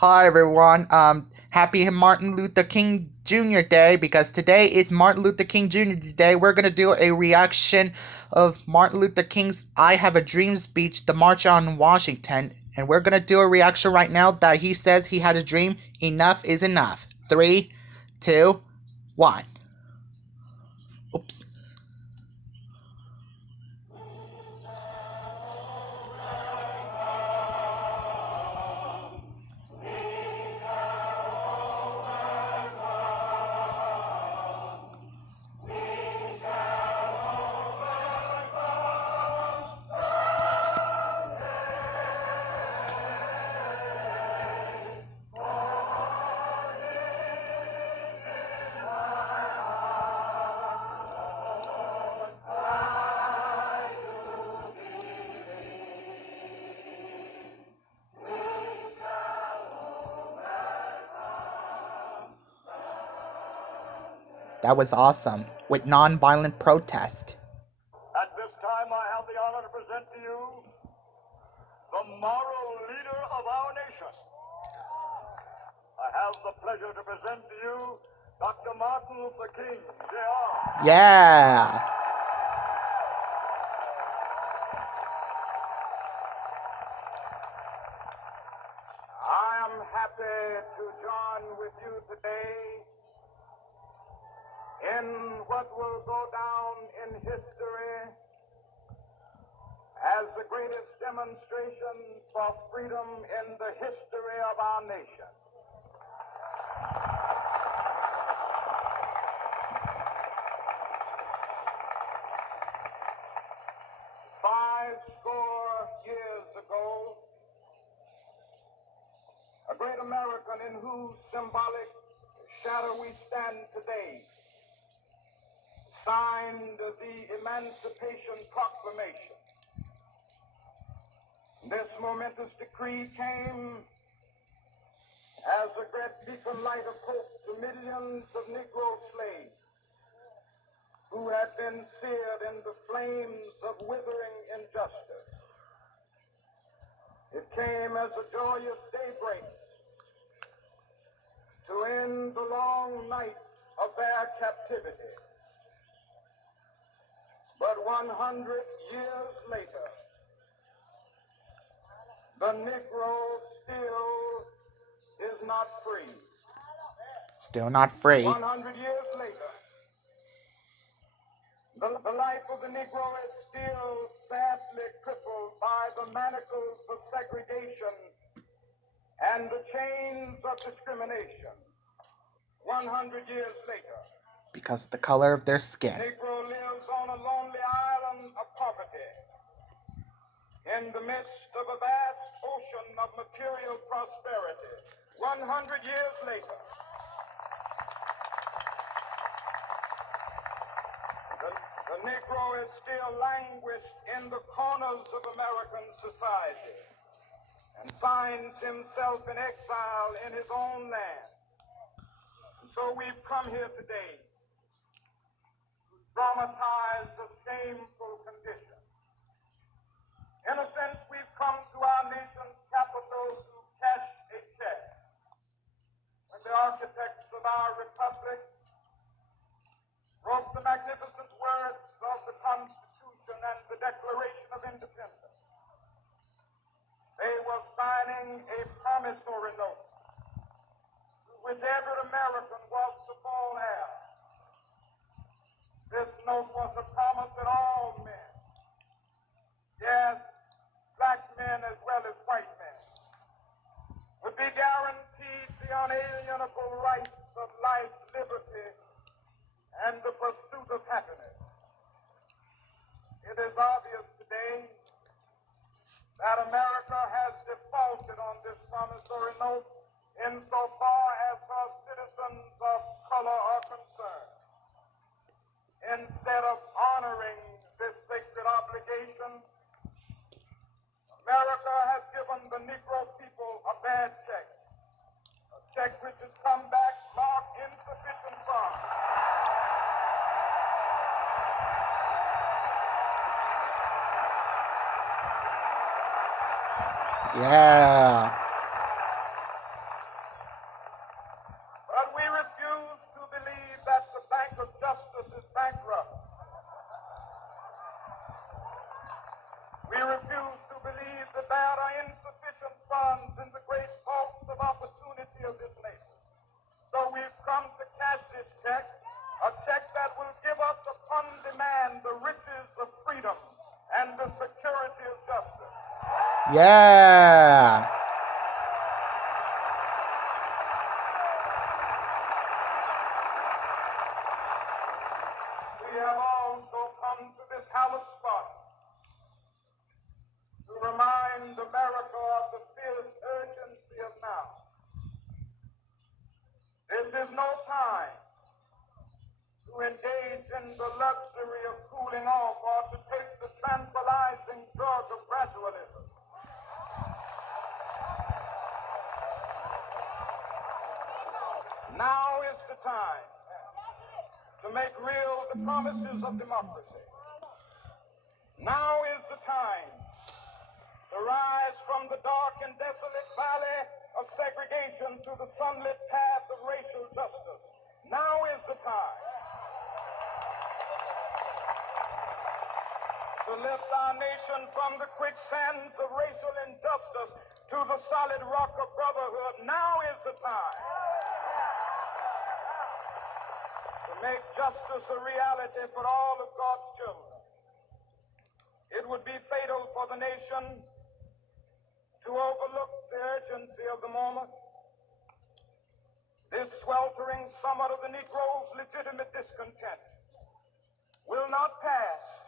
Hi everyone. Happy Martin Luther King Jr. Day because today is Martin Luther King Jr. Day. We're gonna do a reaction of Martin Luther King's "I Have a Dream" speech, the March on Washington, and we're gonna do a reaction right now that he says he had a dream. Enough is enough. Three, two, one. Oops. That was awesome. With non-violent protest. At this time, I have the honor to present to you the moral leader of our nation. I have the pleasure to present to you Dr. Martin Luther King, Jr. Yeah. I am happy to join with you today in what will go down in history as the greatest demonstration for freedom in the history of our nation. Five score years ago, a great American in whose symbolic shadow we stand today signed the Emancipation Proclamation. This momentous decree came as a great beacon light of hope to millions of Negro slaves who had been seared in the flames of withering injustice. It came as a joyous daybreak to end the long night of their captivity. But 100 years later, the Negro still is not free. Still not free. 100 years later, the life of the Negro is still sadly crippled by the manacles of segregation and the chains of discrimination. 100 years later, Because of the color of their skin. Negro lives on a lonely island of poverty in the midst of a vast ocean of material prosperity. 100 years later, the Negro is still languished in the corners of American society and finds himself in exile in his own land. And so we've come here today to dramatize the shameful condition. In a sense, we've come to our nation's capital to cash a check. When the architects of our republic wrote the magnificent words of the Constitution and the Declaration of Independence, they were signing a promissory note to which every American was to fall heir. This note was a promise that all men, yes, black men as well as white men, would be guaranteed the unalienable rights of life, liberty, and the pursuit of happiness. It is obvious today that America has defaulted on this promissory note insofar as her citizens of color are concerned. Instead of honoring this sacred obligation, America has given the Negro people a bad check, a check which has come back marked insufficient funds. Yeah. Yeah. We have also come to this hallowed spot to remind America of the fierce urgency of now. This is no time to engage in the luxury of cooling off or to take the tranquilizing drug of gradualism. Now is the time to make real the promises of democracy. Now is the time to rise from the dark and desolate valley of segregation to the sunlit path of racial justice. Now is the time to lift our nation from the quicksands of racial injustice to the solid rock of brotherhood. Now is the time to make justice a reality for all of God's children. It would be fatal for the nation to overlook the urgency of the moment. This sweltering summit of the Negro's legitimate discontent will not pass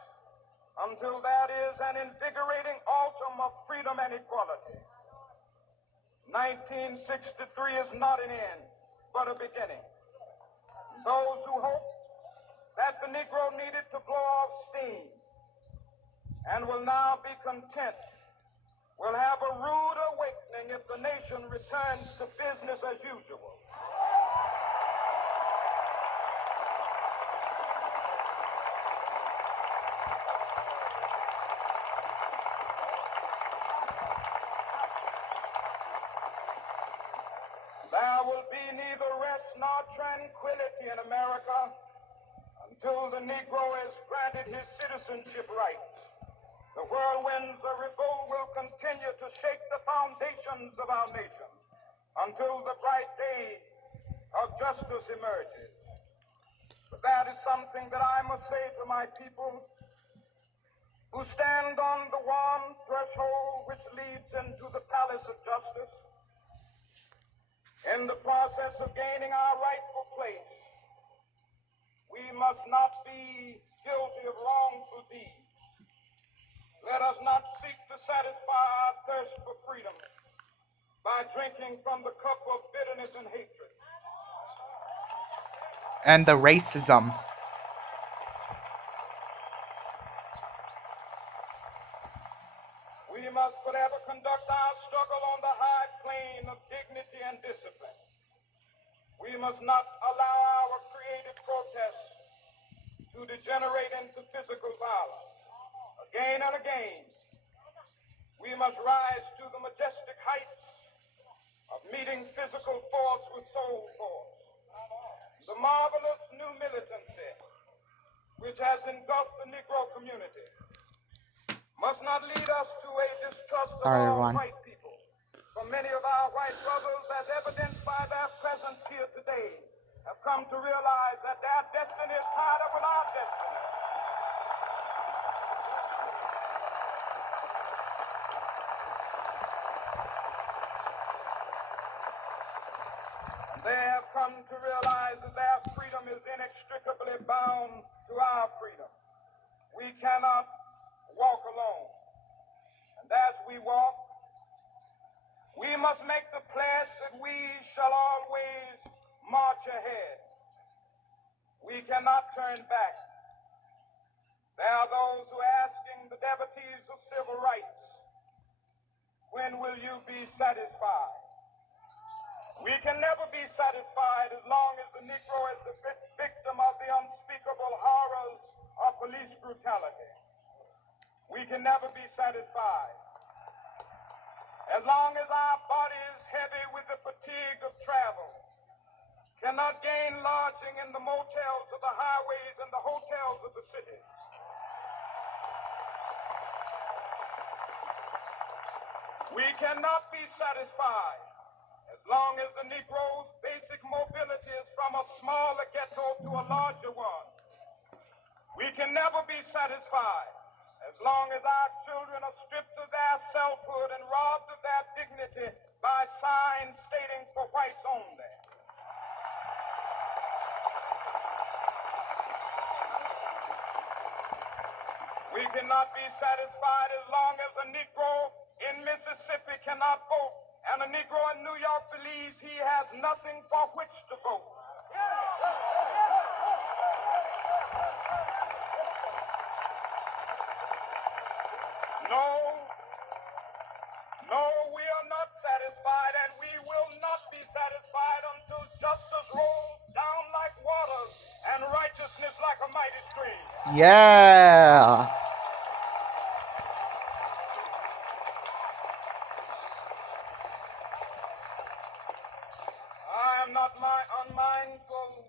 until that is an invigorating autumn of freedom and equality. 1963 is not an end, but a beginning. Those who hope that the Negro needed to blow off steam and will now be content will have a rude awakening if the nation returns to business as usual. There will be neither rest nor tranquility in America until the Negro is granted his citizenship rights. The whirlwinds of revolt will continue to shake the foundations of our nation until the bright day of justice emerges. But that is something that I must say to my people who stand on the warm threshold which leads into the palace of justice. In the process of gaining our rightful place, we must not be guilty of wrongful deeds. Let us not seek to satisfy our thirst for freedom by drinking from the cup of bitterness and hatred. And the racism. We must forever conduct our struggle on the high plane of dignity and discipline. We must not allow our creative protests to degenerate into physical violence. Again and again, we must rise to the majestic heights of meeting physical force with soul force. The marvelous new militancy which has engulfed the Negro community must not lead us to a distrust of all white people. For many of our white brothers, as evidenced by their presence here today, have come to realize that their destiny is tied up with our destiny. They have come to realize that their freedom is inextricably bound to our freedom. We cannot walk alone. And as we walk, we must make the pledge that we shall always march ahead. We cannot turn back. There are those who are asking the devotees of civil rights, when will you be satisfied? We can never be satisfied as long as the Negro is the victim of the unspeakable horrors of police brutality. We can never be satisfied as long as our bodies, heavy with the fatigue of travel, cannot gain lodging in the motels of the highways and the hotels of the city. We cannot be satisfied as long as the Negro's basic mobility is from a smaller ghetto to a larger one. We can never be satisfied As long as our children are stripped of their selfhood and robbed of their dignity by signs stating for whites only. We cannot be satisfied as long as a Negro in Mississippi cannot vote and a Negro in New York believes he has nothing for which to vote. No, we are not satisfied, and we will not be satisfied until justice rolls down like waters and righteousness like a mighty stream. Yeah. I am not unmindful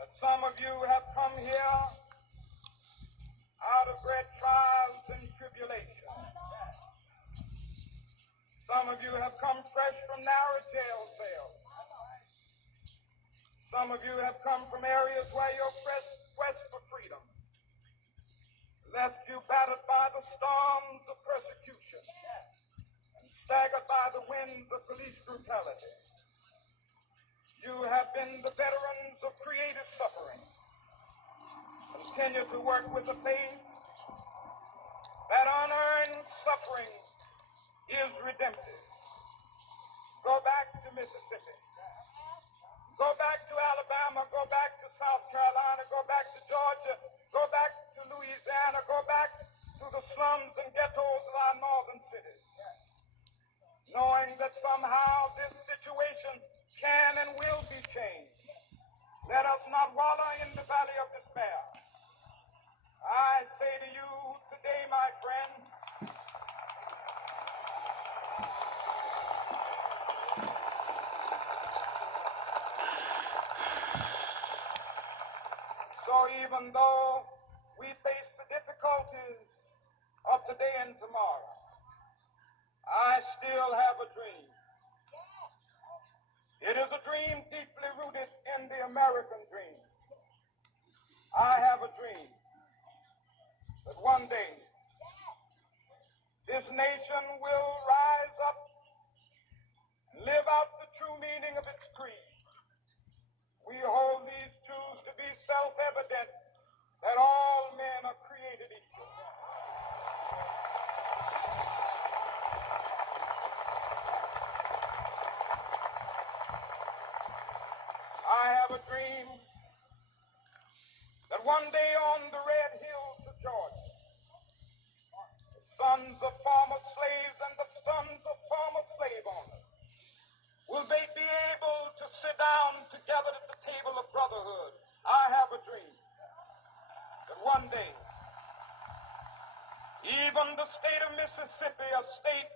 that some of you have come here out of great trials and tribulations. Some of you have come fresh from narrow jail cells. Some of you have come from areas where your quest for freedom left you battered by the storms of persecution and staggered by the winds of police brutality. You have been the veterans of creative suffering. Continue to work with the faith that unearned suffering is redemptive. Go back to Mississippi. Go back to Alabama. Go back to South Carolina. Go back to Georgia. Go back to Louisiana. Go back to the slums and ghettos of our northern cities. Knowing that somehow this situation can and will be changed. Let us not wallow in the valley of despair. I say to you today, my friend, so even though we face the difficulties of today and tomorrow, I still have a dream. It is a dream deeply rooted in the American dream. I have a dream that one day this nation will rise up and live out the true meaning of its creed. We hold these truths to be self-evident that all men are created equal. I have a dream that one day on the red hills of Georgia, the sons of former slaves and the sons of former slave owners will they be able to sit down together at the table of brotherhood. I have a dream that one day, even the state of Mississippi, a state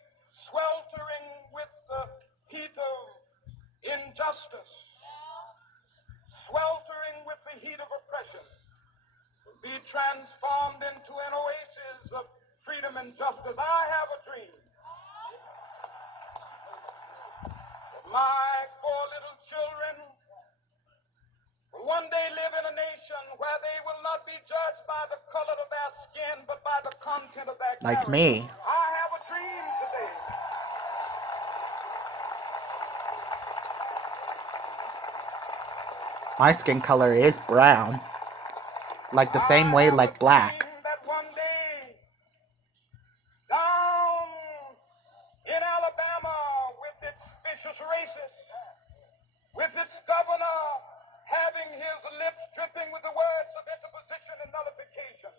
sweltering with the heat of injustice, sweltering with the heat of oppression, will be transformed into an oasis of freedom and justice. I have a dream that my four little children will one day live in a nation where they will not be judged by the color of their skin, but by the content of their Like character. me. I have a dream today. My skin color is brown. Like the same way like black. That one day, down in Alabama, with its vicious racists, with its governor having his lips dripping with the words of interposition and nullification.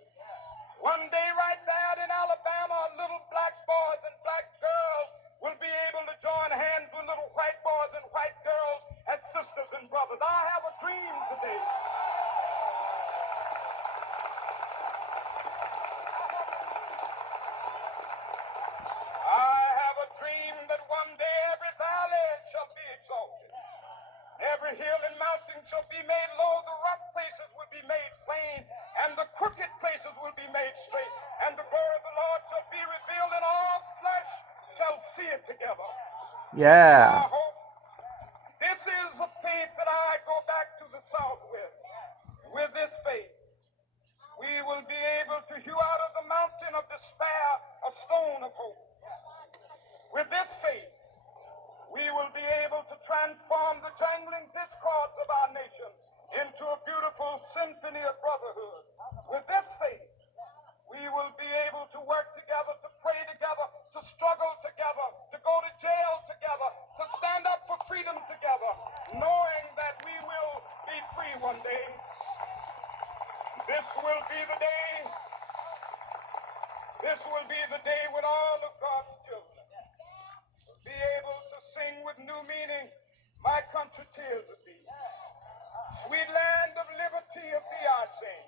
One day right there in Alabama, little black boys and black girls will be able to join hands with little white boys and white girls as sisters and brothers. I have a dream today. I have a dream that one day every valley shall be exalted. Every hill and mountain shall be made low, the rough places will be made plain, and the crooked places will be made straight, and the glory of the Lord shall be revealed, and all flesh shall see it together. Yeah. I hope this is a faith that I go back to the South with. With this faith, we will will be able to hew out of the mountain of despair a stone of hope. With this faith, we will be able to transform the jangling discords of our nation into a beautiful symphony of brotherhood. With this faith, we will be able to work together, to pray together, to struggle together, to go to jail together, to stand up for freedom together, knowing that we will be free one day. This will be the day. This will be the day when all of God's children will be able to sing with new meaning, "My country tears of thee. Sweet land of liberty of thee I sing.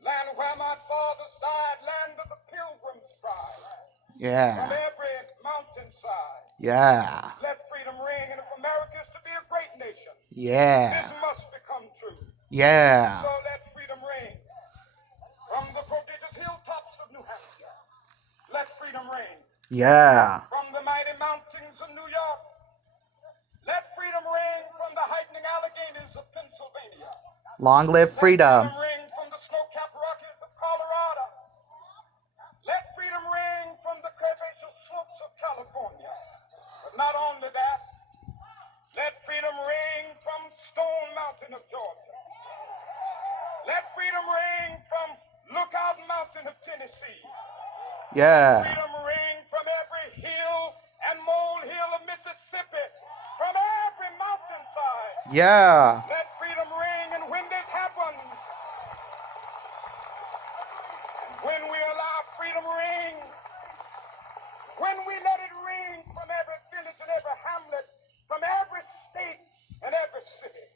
Land where my fathers died, land of the pilgrim's pride. From Yeah. every mountainside. Yeah. Let freedom ring, and if America is to be a great nation, Yeah. this must become true. Yeah. So let freedom ring from the prodigious hilltops of New Hampshire. Let freedom ring Yeah. from the mighty mountains of New York. Let freedom ring from the heightening Alleghanies of Pennsylvania. Long live Let freedom. freedom ring from the snow-capped Rockies of Colorado. Let freedom ring from the curvaceous slopes of California. But not only that, let freedom ring from Stone Mountain of Georgia. Let freedom ring from Lookout Mountain of Tennessee. Yeah. Freedom ring from every hill and molehill of Mississippi, from every mountainside. Yeah. Let freedom ring, and when this happens, when we allow freedom ring, when we let it ring from every village and every hamlet, from every state and every city,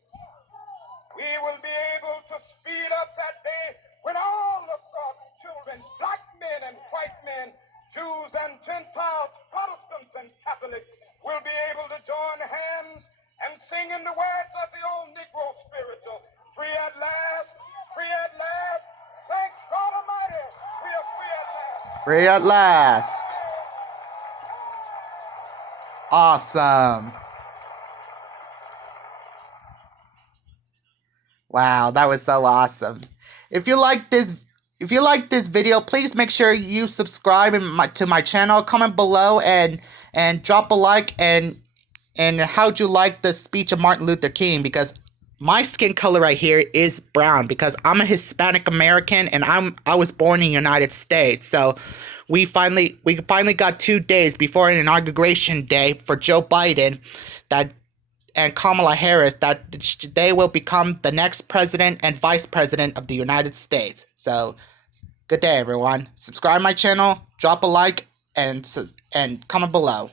we will be able to speed up that day when all of God's children, black men and white men, Jews and Gentiles, Protestants and Catholics, will be able to join hands and sing in the words of the old Negro spiritual, "Free at last, free at last, thank God Almighty, we are free at last." Free at last. Awesome. Wow, that was so awesome. If you like this video, please make sure you subscribe to my channel, comment below and drop a like and how'd you like the speech of Martin Luther King, because my skin color right here is brown because I'm a Hispanic American and I was born in the United States. So we finally got 2 days before an inauguration day for Joe Biden and Kamala Harris that they will become the next president and vice president of the United States. So good day, everyone. Subscribe my channel, drop a like, and comment below.